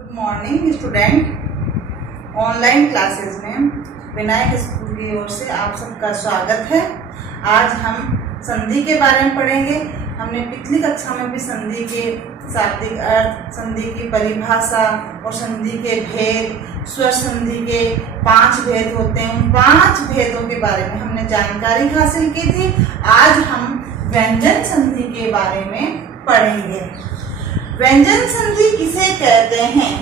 Good morning student. Online classes में Vinayak school की ओर से आप सबका स्वागत है। आज हम संधि के बारे में पढ़ेंगे। हमने पिछली कक्षा में भी संधि के शाब्दिक अर्थ, संधि की परिभाषा और संधि के भेद, स्वर संधि के 5 भेद होते हैं, 5 भेदों के बारे में हमने जानकारी हासिल की थी। आज हम व्यंजन संधि के बारे में पढ़ेंगे। व्यंजन संधि किसे कहते हैं?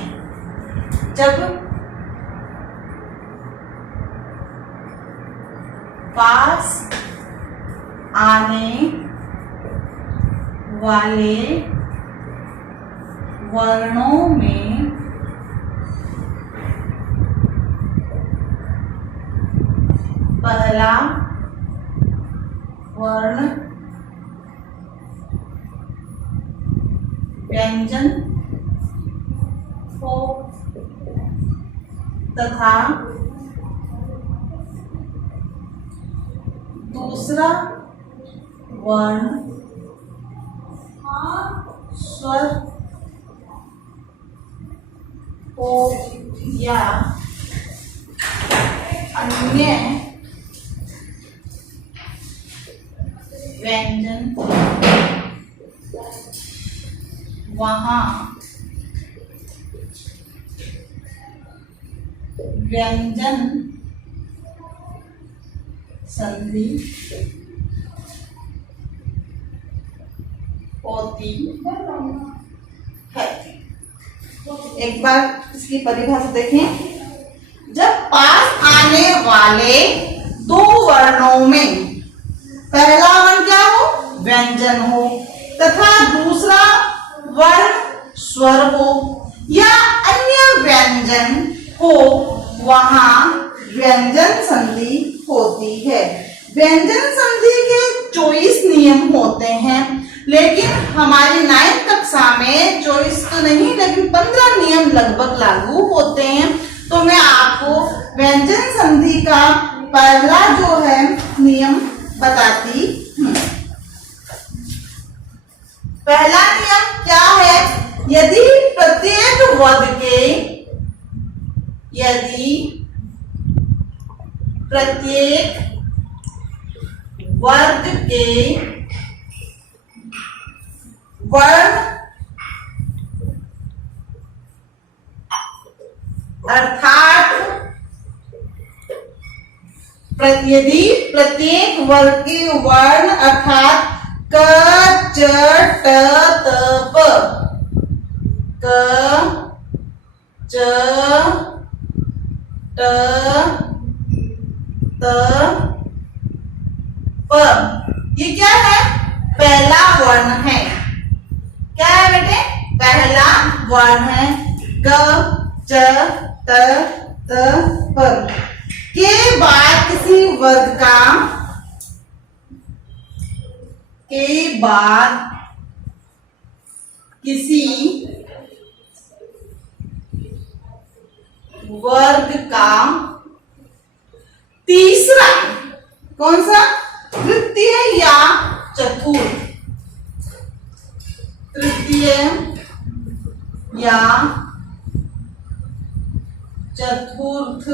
जब पास आने वाले वर्णों में पहला वर्ण व्यंजन हो तथा दूसरा वर्ण स्वर हो या अन्य व्यंजन, वहाँ व्यंजन संधि होती है। एक बार इसकी परिभाषा देखें। जब पास आने वाले दो वर्णों में पहला वर्ण क्या हो? व्यंजन हो तथा दूसरा वर्ण स्वर हो या अन्य व्यंजन हो, वहां व्यंजन संधि होती है। व्यंजन संधि के 24 नियम होते हैं, लेकिन हमारी 9th कक्षा में 24 तो नहीं लेकिन 15 नियम लगभग लागू होते हैं। तो मैं आपको व्यंजन संधि का पहला जो है नियम बताती हूँ। पहला नियम क्या है? यदि प्रत्येक वर्ग के वर्ण अर्थात यदि प्रत्येक वर्ग के वर्ण अर्थात क, च, ट, त, प, क, च, ट, त, प, ये क्या है? पहला वर्ण है। क्या है बेटे? पहला वर्ण है। क, च, त, प के बाद किसी वर्ग का तीसरा, कौन सा? तृतीय या चतुर्थ, तृतीय या चतुर्थ,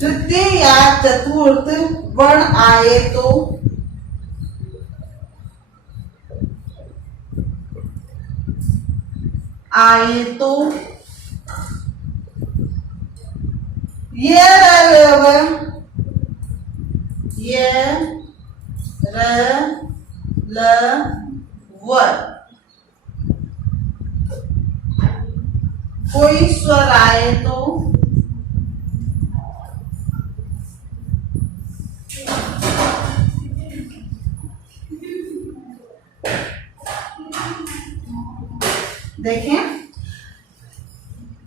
तृतीय या चतुर्थ वर्ण आए तो ये कोई स्वर आए तो देखें।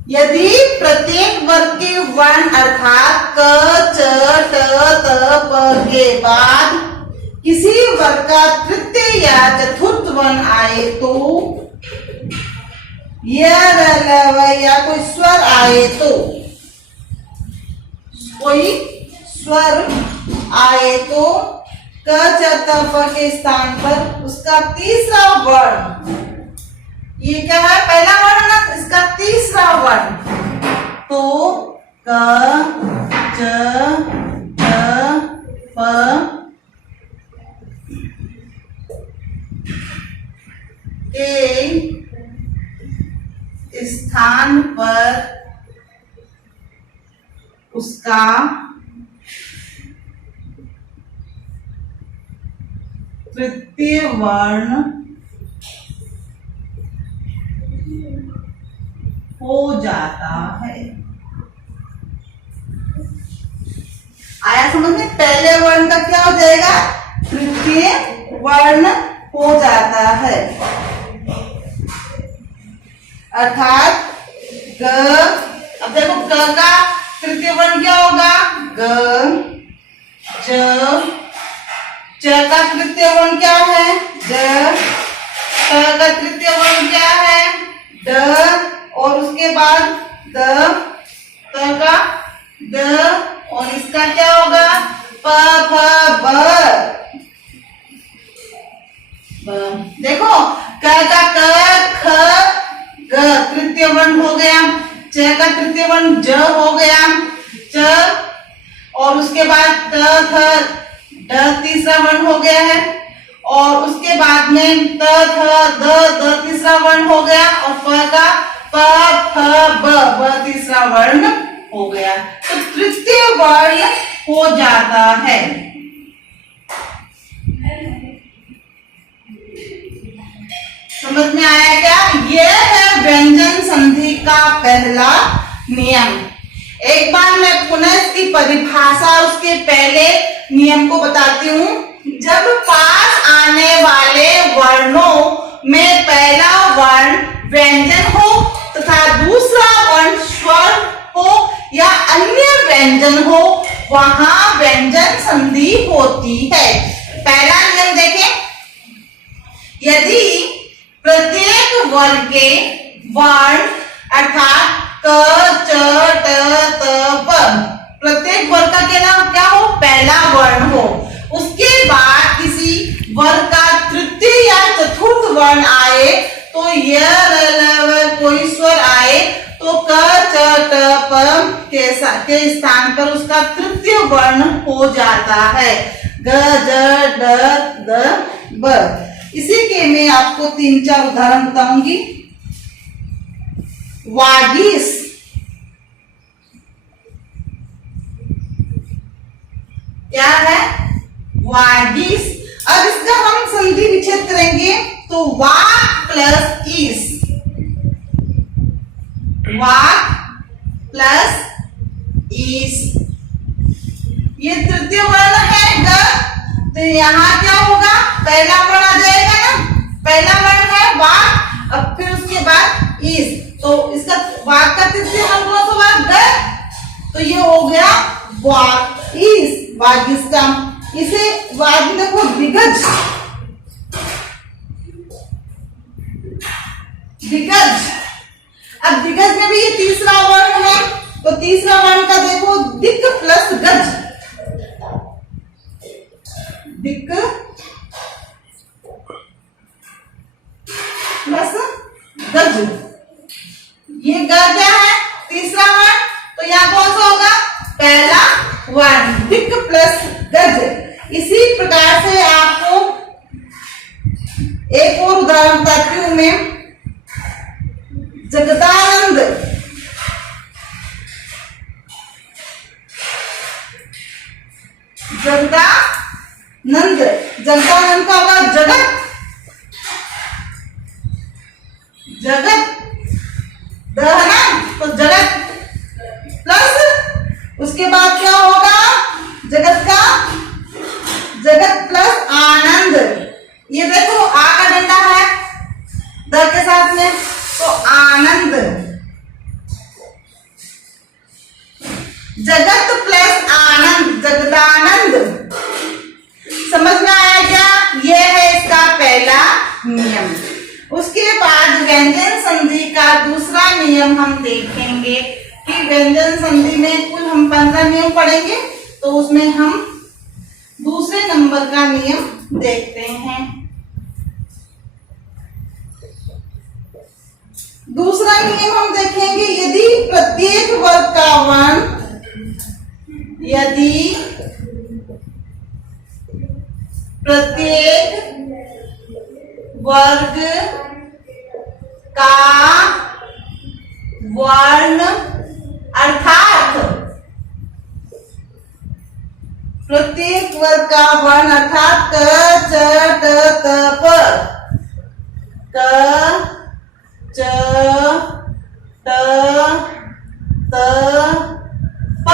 यदि प्रत्येक वर्ग के वर्ण अर्थात क, च, ट, त, प के बाद किसी वर्ग का तृतीय या चतुर्थ वर्ण आए तो या कोई स्वर आए तो, कोई स्वर आए तो क च त प के स्थान पर उसका तीसरा वर्ण ये क्या है, पहला वर्ण ना, इसका तीसरा वर्ण। तो क च ट प के स्थान पर उसका तृतीय वर्ण हो जाता है। आया समझ में? पहले वर्ण का क्या हो जाएगा, तृतीय वर्ण हो जाता है। अर्थात ग, अब देखो ग का तृतीय वर्ण क्या होगा, ग। च, च का तृतीय वर्ण क्या है, ज। ट का तृतीय वर्ण क्या है, ड। और उसके बाद द, त का द। और इसका क्या होगा, प फ ब। देखो क का क, ख, ग तृतीय वर्ण हो गया। च का तृतीय वर्ण ज हो गया, च। और उसके बाद त, थ, ड तीसरा वर्ण हो गया है। और उसके बाद में त, थ, द, द तीसरा वर्ण हो गया। और प का प, फ, ब, ब तीसरा वर्ण हो गया। तो तृतीय वर्ण हो जाता है। समझ में आया क्या? यह है व्यंजन संधि का पहला नियम। एक बार मैं पुनः इसकी परिभाषा, उसके पहले नियम को बताती हूँ। जब पास आने वाले वर्णों में पहला वर्ण व्यंजन हो तथा दूसरा वर्ण स्वर हो या अन्य व्यंजन हो, वहां व्यंजन संधि होती है। पहला नियम देखें, यदि प्रत्येक वर्ग के वर्ण अर्थात क, च, ट, त, प, प्रत्येक वर्ग का क्या हो, पहला वर्ण हो, उसके बाद किसी वर्ग का तृतीय या चतुर्थ वर्ण आए, तो यह कोई स्वर आए, तो क, च, ट, प के स्थान पर उसका तृतीय वर्ण हो जाता है। ग, ज, ड, द, ब। इसी के मैं आपको 3-4 उदाहरण बताऊंगी। वागीश, क्या है, वागीश। अब इसका हम संधि विच्छेद करेंगे, तो वाक प्लस ईस, वाक प्लस ईस, ये तृतीय वर्ण है ग। तो यहाँ क्या होगा, पहला वर्ण आ जाएगा ना, पहला वर्ण है वाक। अब फिर उसके बाद ईस, तो इसका वाक का तृतीय वर्ण कौन सा हुआ, ग। तो ये हो गया वाक ईस, वागीश का। इसे वाग देखो दिग्गज, दिग्गज। अब दिग्गज में भी ये तीसरा वर्ण है, तो तीसरा वर्ण का देखो दिक प्लस गज, दिक प्लस गज। ये ग क्या है, तीसरा वर्ण, तो यहाँ कौन सा होगा, पहला वर्ण, दिक प्लस गज। इसी प्रकार से आपको एक और उदाहरण बताती हूं मैं। जगदानंद, जगदानंद, जगदानंद का होगा जगत, जगत द है ना, तो जगत प्लस उसके बाद क्या होगा, जगत का जगत प्लस आनंद। ये देखो आ का डंडा है द के साथ में, तो आनंद, जगत प्लस आनंद, जगदानंद। समझ में आया क्या? यह है इसका पहला नियम। उसके बाद व्यंजन संधि का दूसरा नियम हम देखेंगे कि व्यंजन संधि में कुल हम 15 नियम पढ़ेंगे, तो उसमें हम दूसरे नंबर का नियम देखते हैं। दूसरा नियम हम देखेंगे, यदि प्रत्येक वर्ग का वर्ण, यदि प्रत्येक वर्ग का वर्ण अर्थात प्रत्येक वर्ग का वर्ण अर्थात क च ट त प, क च ट त प,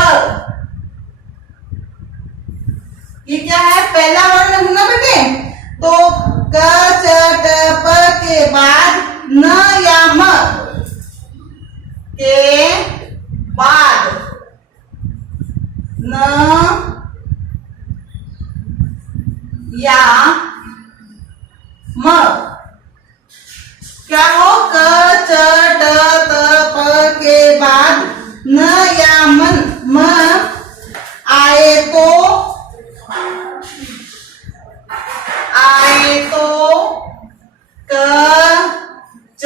ये क्या है? पहला वर्ण है ना बेटे, तो क च ट प के बाद न या म के बाद न या म, क्या हो? क च ट त प के बाद न या म आए तो क च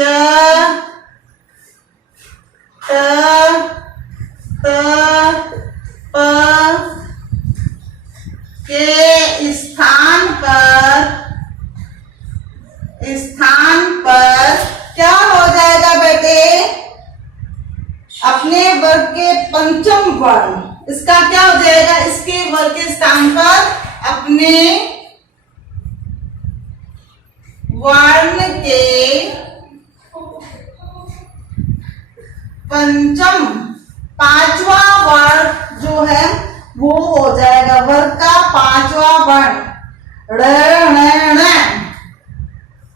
ट त प के स्थान पर क्या हो जाएगा बेटे? अपने वर्ग के पंचम वर्ण, इसका क्या हो जाएगा? इसके वर्ग के स्थान पर अपने वर्ण के पंचम, पांचवा वर्ण जो है वो हो जाएगा वर्ग का पांचवा वर्ण ड़ ण ण।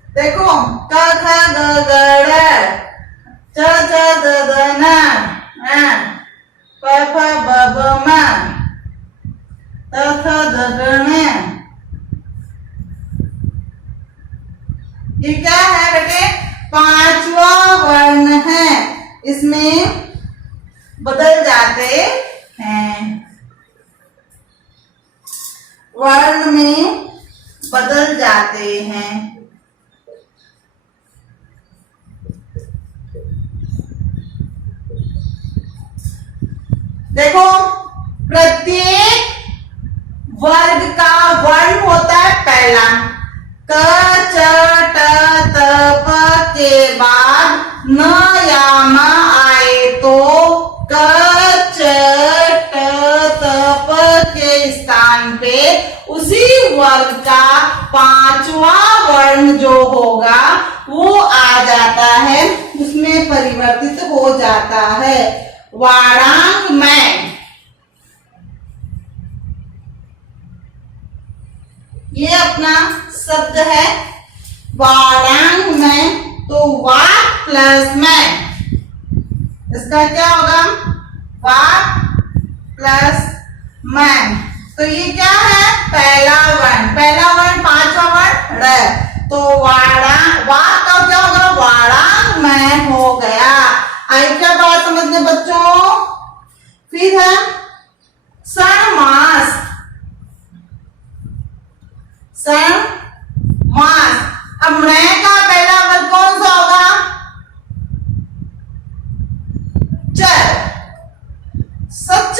देखो क ख ग घ ड़, च छ द ध न, प फ ब भ म, त थ द ध ण। ये क्या है बेटे? पांचवा वर्ण है, इसमें बदल जाते हैं, वर्ण में बदल जाते हैं। देखो प्रत्येक वर्ग का वर्ण होता है पहला, क च ट त प के बाद न या म आए तो क च ट त प के स्थान पे उसी वर्ग का पांचवा वर्ण जो होगा वो आ जाता है, उसमें परिवर्तित हो जाता है। वाणांग में ये अपना शब्द है वाणांग में, तो वाक प्लस में, इसका क्या होगा? वाक प्लस में, तो ये क्या है? पहला वर्ण पांचवा वर्ण ड़, तो वाड़ा वाक का क्या होगा? वाणांग में हो गया। आई क्या बात समझने बच्चों? फिर है समास, समास। अब मैं का पहला वर्ग कौन सा होगा? चर, सच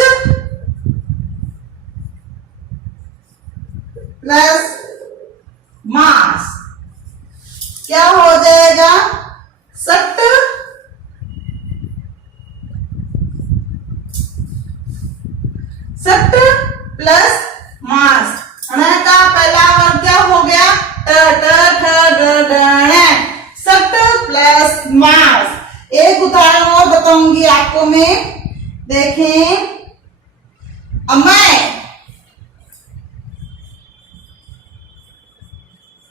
प्लस मास क्या हो जाएगा? सट सट प्लस मास। का पहला वर्ग क्या हो गया? ट ट ठ ड ढ ण, सट प्लस मास। एक उदाहरण और बताऊंगी आपको मैं, देखें। मैं,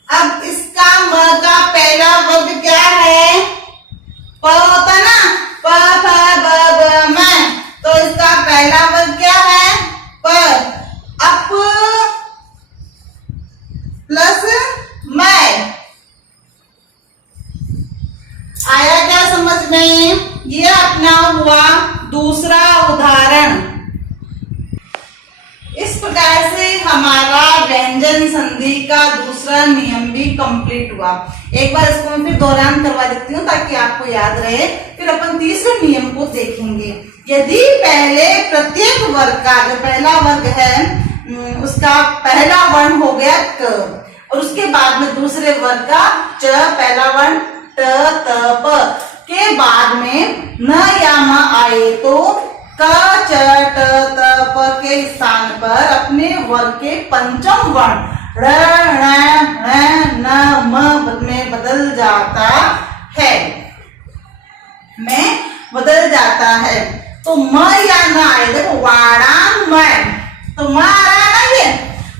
अब इसका म का पहला वर्ग क्या है? प होता ना, प फ ब भ म, तो इसका पहला वर्ग क्या है? प। अप प्लस मैं, आया क्या समझ में? ये अपना हुआ दूसरा उदाहरण। इस प्रकार से हमारा व्यंजन संधि का दूसरा नियम भी कंप्लीट हुआ। एक बार इसको मैं फिर दोहरान करवा देती हूँ ताकि आपको याद रहे। फिर अपन तीसरे नियम को देखेंगे। यदि पहले प्रत्येक वर्ग का जो पहला वर्ग है उसका पहला वर्ण हो गया क और उसके बाद में दूसरे वर्ग का च, पहला वर्ण ट, त, प के बाद में न या म आए तो क, च, ट, त, प के स्थान पर अपने वर्ग के पंचम वर्ण ण, ण, न, म में बदल जाता है। बदल जाता है। तो म या न आए, देखो वाणांग म, तो म आ रहा है ना, ये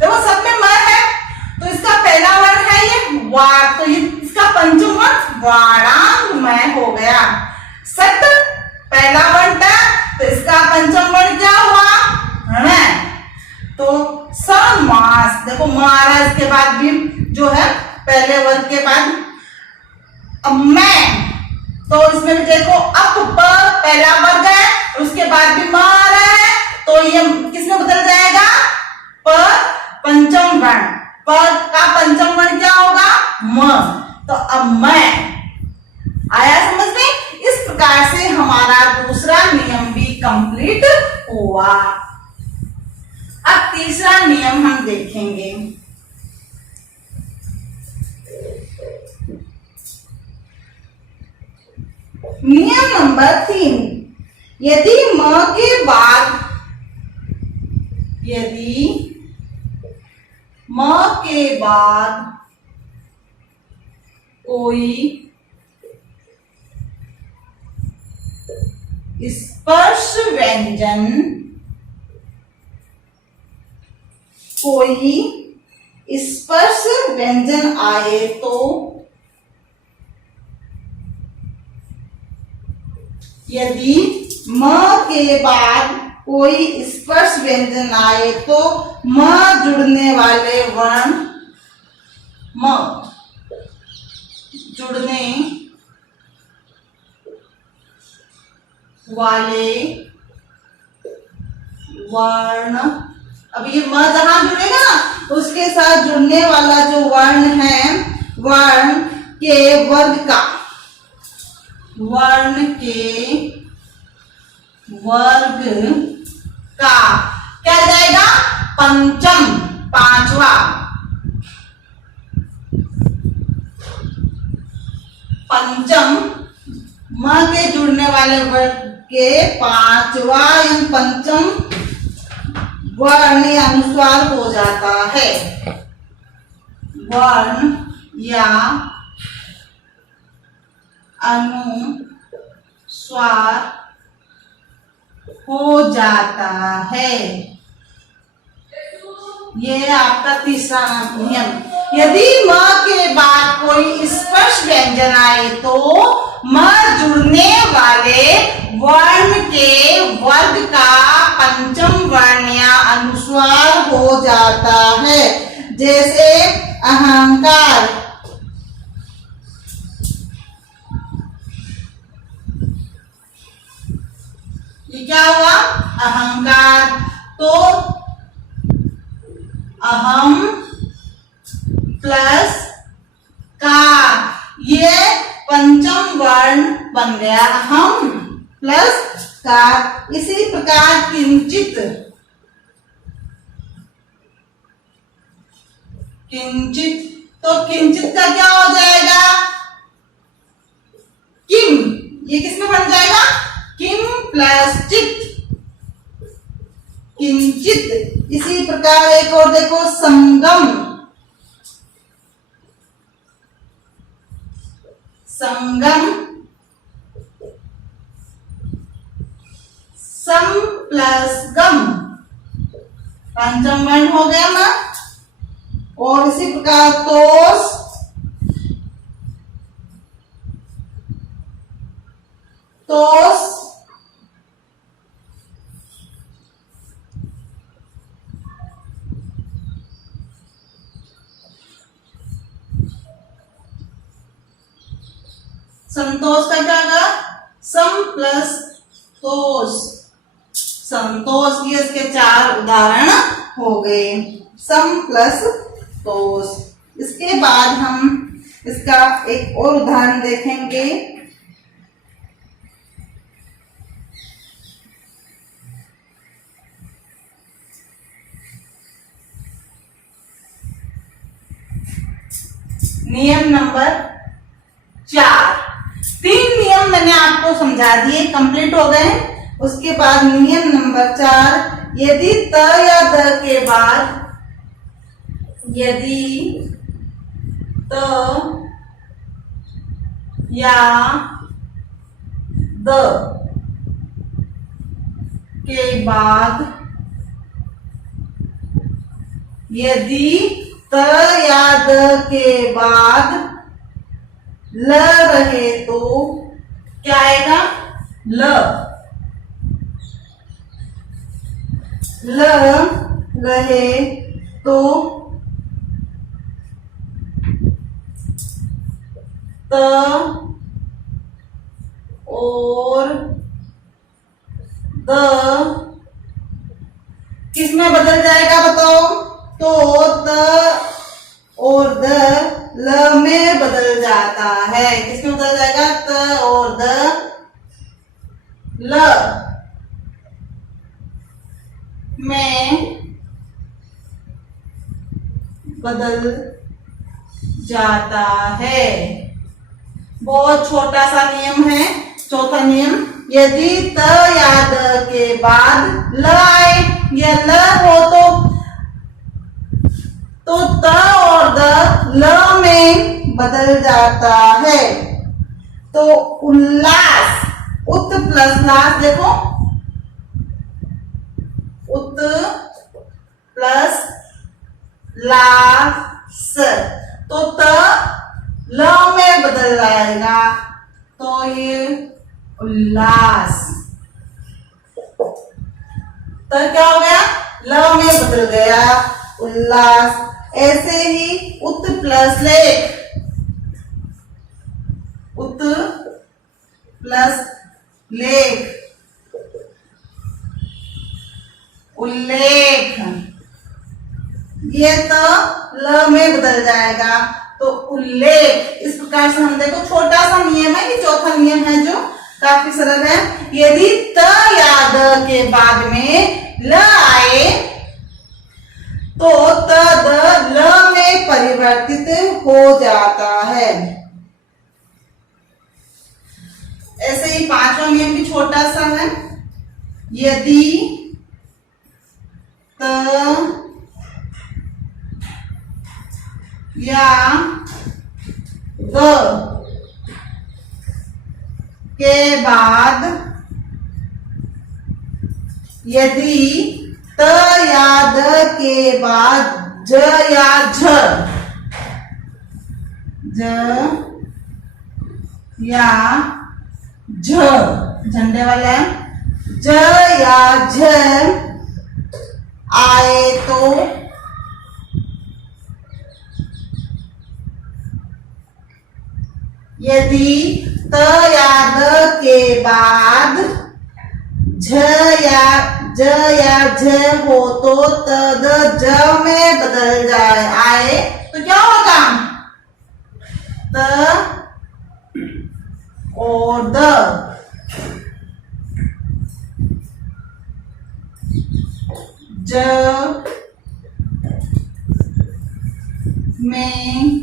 देखो सब में म है, तो इसका पहला वर्ण है ये वार, तो ये इसका पंचम वर्ण वाणांग म हो गया। सत पहला वर्ण था, तो इसका पंचम वर्ण क्या हुआ ण, तो समास, देखो म आ रहा है इसके बाद भी जो है पहले वर्ग के बाद अब मैं, तो इसमें भी देखो अप प पहला वर्ग है, उसके बाद भी म आ रहा है, तो ये किसमें बदल जाएगा प पंचम वर्ण, प का पंचम वर्ण क्या होगा म, तो अब मैं आया समझ में। इस प्रकार से हमारा दूसरा नियम भी कंप्लीट हुआ। अब तीसरा नियम हम देखेंगे। नियम नंबर 3, यदि म के बाद कोई स्पर्श व्यंजन आए तो यदि म के बाद कोई स्पर्श व्यंजन आए तो म जुड़ने वाले वर्ण अब ये म जहां जुड़ेगा ना उसके साथ जुड़ने वाला जो वर्ण है वर्ण के वर्ग का क्या जाएगा पंचम, पांचवा, पंचम म के जुड़ने वाले वर्ग के पांचवा या पंचम वर्ण अनुस्वार हो जाता है। वर्ण या अनुस्वार हो जाता है। ये आपका तीसरा नियम। यदि म के बाद कोई स्पर्श व्यंजन आए तो म जुड़ने वाले वर्ण के वर्ग का पंचम वर्ण या अनुस्वार हो जाता है। जैसे अहंकार, ये क्या हुआ अहंकार, तो अहम प्लस कार, ये पंचम वर्ण बन गया अहम प्लस कार। इसी प्रकार किंचित तो किंचित का क्या हो जाएगा किम, ये किसमें बन जाएगा किम प्लस चित, किंचित। इसी प्रकार एक और देखो संगम, सम प्लस गम, पंचम वर्ण हो गया ना। और इसी प्रकार तोस संतोष का क्या होगा सम प्लस तोष, संतोष। ये इसके 4 उदाहरण हो गए, सम प्लस तोस। इसके बाद हम इसका एक और उदाहरण देखेंगे। नियम नंबर 4। 3 नियम मैंने आपको समझा दिए, कंप्लीट हो गए। उसके बाद नियम नंबर 4, यदि त या द के बाद, यदि त या द के बाद, यदि त या द के बाद ल रहे तो क्या आएगा? ल रहे तो त और द किस में बदल जाएगा बताओ? तो त और द ल में बदल जाता है। किसमें बदल जाएगा? त और द ल में बदल जाता है। बहुत छोटा सा नियम है। चौथा नियम, यदि त या द के बाद ल आए या ल हो तो त और द ल में बदल जाता है। तो उल्लास, उत प्लस लास, देखो उत प्लस लास, तो त ल में बदल जाएगा, तो ये उल्लास। तो क्या हो गया? ल में बदल गया, उल्लास। ऐसे ही उत प्लस लेख, उत प्लस लेख, उल्लेख, ये तो ल में बदल जाएगा, तो उल्लेख। इस प्रकार से हम देखो, छोटा सा नियम है, ये चौथा नियम है जो काफी सरल है। यदि त या द के बाद में ल आए तो त द ल में परिवर्तित हो जाता है। ऐसे ही पांचवा नियम भी छोटा सा है। यदि त या द के बाद, यदि त या द के बाद ज या झ, ज या झ, झंडे वाले ज या झ आए तो यदि त या द के बाद झ या झ हो तो त द ज में बदल जाए आए तो क्या होगा? त और द ज में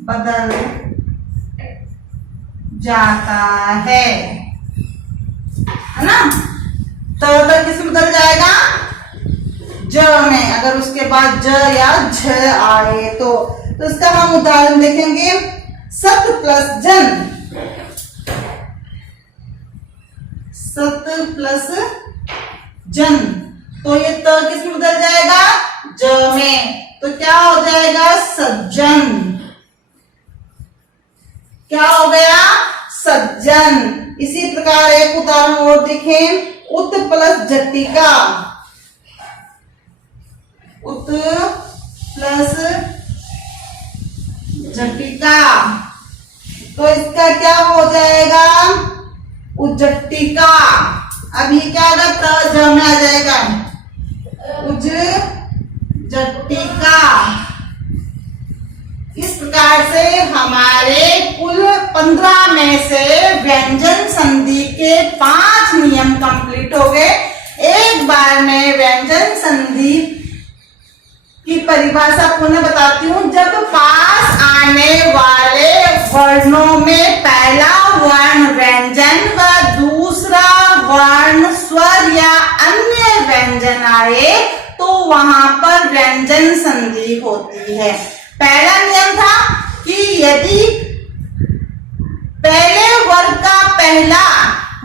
बदल जाता है ना। तो किस में बदल जाएगा? ज में, अगर उसके बाद ज या झ आए तो इसका हम उदाहरण देखेंगे। सत प्लस जन, सत प्लस जन, तो ये त किस में बदल जाएगा? ज में, तो क्या हो जाएगा? सज्जन। क्या हो गया? सज्जन। इसी प्रकार एक उदाहरण और देखें। उत प्लस जटिका, उत प्लस जटिका, तो इसका क्या हो जाएगा? उज्जटिका। अब ये क्या होगा, त ज में आ जाएगा, उज जट्टिका। इस प्रकार से हमारे कुल 15 में से व्यंजन संधि के 5 नियम कंप्लीट हो गए। एक बार मैं व्यंजन संधि की परिभाषा पुनः बताती हूँ। जब पास आने वाले वर्णों में पहला वर्ण व्यंजन व दूसरा वर्ण स्वर या अन्य व्यंजन आए तो वहां पर व्यंजन संधि होती है। पहला नियम था कि यदि पहले वर्ग का पहला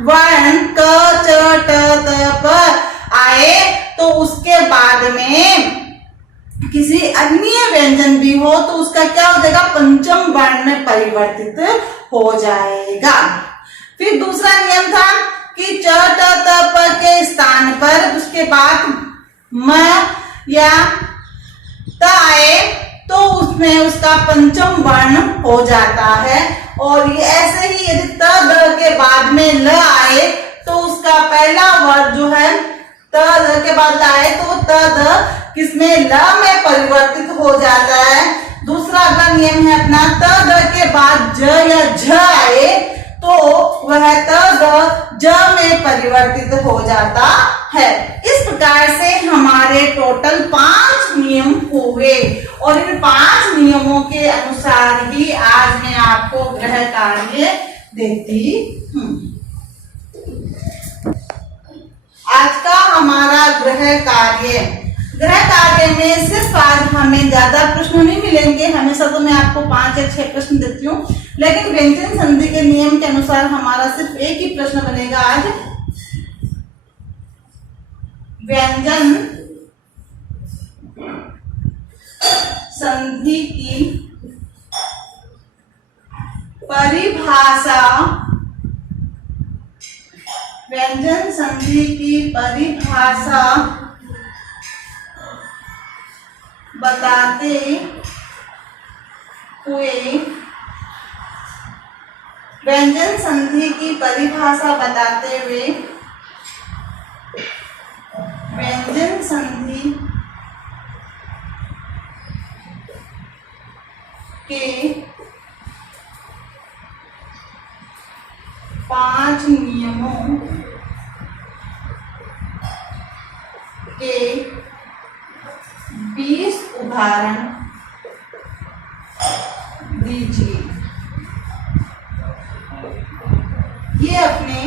वर्ण क च ट त प आए तो उसके बाद में किसी अन्य व्यंजन भी हो तो उसका क्या हो जाएगा, पंचम वर्ण में परिवर्तित हो जाएगा। फिर दूसरा नियम था कि च ट त प के स्थान पर उसके बाद म या त आए तो उसमें उसका पंचम वर्ण हो जाता है। और ये ऐसे ही यदि त द के बाद में ल आए तो उसका पहला वर्ण जो है त द के बाद आए तो त द किसमें, ल में परिवर्तित हो जाता है। दूसरा अगला नियम है अपना, त द के बाद ज या झ आए तो वह त द ज में परिवर्तित हो जाता है। इस प्रकार से हमारे टोटल 5 नियम हुए और इन 5 नियमों के अनुसार ही आज मैं आपको गृह कार्य देती हूँ। आज का हमारा गृह कार्य में सिर्फ आज हमें ज्यादा प्रश्न नहीं मिलेंगे। हमेशा तो मैं आपको 5 या 6 प्रश्न देती हूँ, लेकिन व्यंजन संधि के नियम के अनुसार हमारा सिर्फ एक ही प्रश्न बनेगा आज। व्यंजन संधि की परिभाषा, व्यंजन संधि की परिभाषा बताते हुए, व्यंजन संधि की परिभाषा बताते हुए व्यंजन संधि के 5 नियमों के 20 उदाहरण दीजिए। ये अपने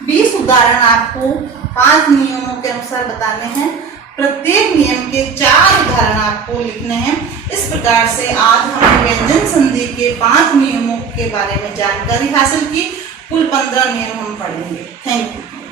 20 उदाहरण आपको 5 नियमों के अनुसार बताने हैं। प्रत्येक नियम के 4 उदाहरण आपको लिखने हैं। इस प्रकार से आज हमने व्यंजन संधि के 5 नियमों के बारे में जानकारी हासिल की। कुल 15 नियम हम पढ़ेंगे। Thank you.